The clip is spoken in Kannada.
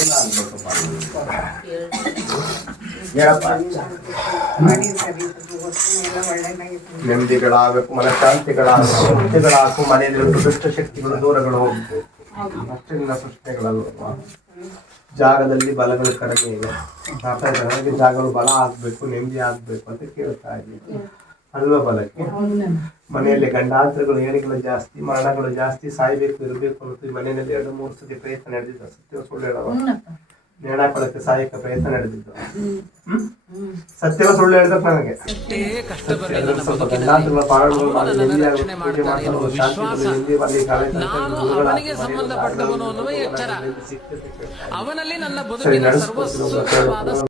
ಏನಾಗ್ಬೇಕಪ್ಪ ಹೇಳಪ್ಪ. ನೆಮ್ಮದಿಗಳಾಗಬೇಕು, ಮನಃಶಾಂತಿಗಳಾಗಬೇಕು, ಮುಕ್ತಿಗಳಾಗಬೇಕು, ಮನೆಯಲ್ಲಿ ದುಷ್ಟ ಶಕ್ತಿಗಳು ದೂರಗಳು ಹೋಗ್ಬೇಕು. ಅಷ್ಟೇ ನಿನ್ನ ಸೃಷ್ಟಿಗಳಲ್ವಾ. ಜಾಗದಲ್ಲಿ ಬಲಗಳು ಕಡಿಮೆ ಇದೆ. ನನಗೆ ಜಾಗಗಳು ಬಲ ಆಗ್ಬೇಕು, ನೆಮ್ಮದಿ ಆಗ್ಬೇಕು ಅಂತ ಕೇಳ್ತಾ ಇದ್ದೀನಿ ಅಲ್ವಾ. ಬಲಕ್ಕೆ ಮನೆಯಲ್ಲಿ ಗಂಡಾಂತರಗಳು, ಏಣಿಗಳು ಜಾಸ್ತಿ, ಮರಣಗಳು ಜಾಸ್ತಿ, ಸಾಯ್ಬೇಕು ಇರಬೇಕು ಅನ್ನೋದು ಮನೆಯಲ್ಲಿ 2-3 ಸತಿ ಪ್ರಯತ್ನ ನಡೆದಿದ್ದು. ಸತ್ಯ ಸುಳ್ಳು ಹೇಳವ. ನೇಣಾಕೊಳ್ಳಕ್ಕೆ ಸಾಯಕ್ಕೆ ಪ್ರಯತ್ನ ನಡೆದಿದ್ದು. ಸತ್ಯವ ಸುಳ್ಳು ಹೇಳ್ಬೇಕು ನನಗೆ. ಸ್ವಲ್ಪ ಗಂಡಾಂತರಗಳ ಪಾಲನೆಗಳು ಮಾಡಿ ನೆಮ್ಮದಿ ಆಗಬೇಕು, ಪೂಜೆ ಮಾಡ್ಕೊಂಡು ಶಾಂತಿ ನೆಮ್ಮದಿ ಬರಲಿ. ಸರಿ ನಡೆಸ್ಕೊಡ್ತೀನಿ.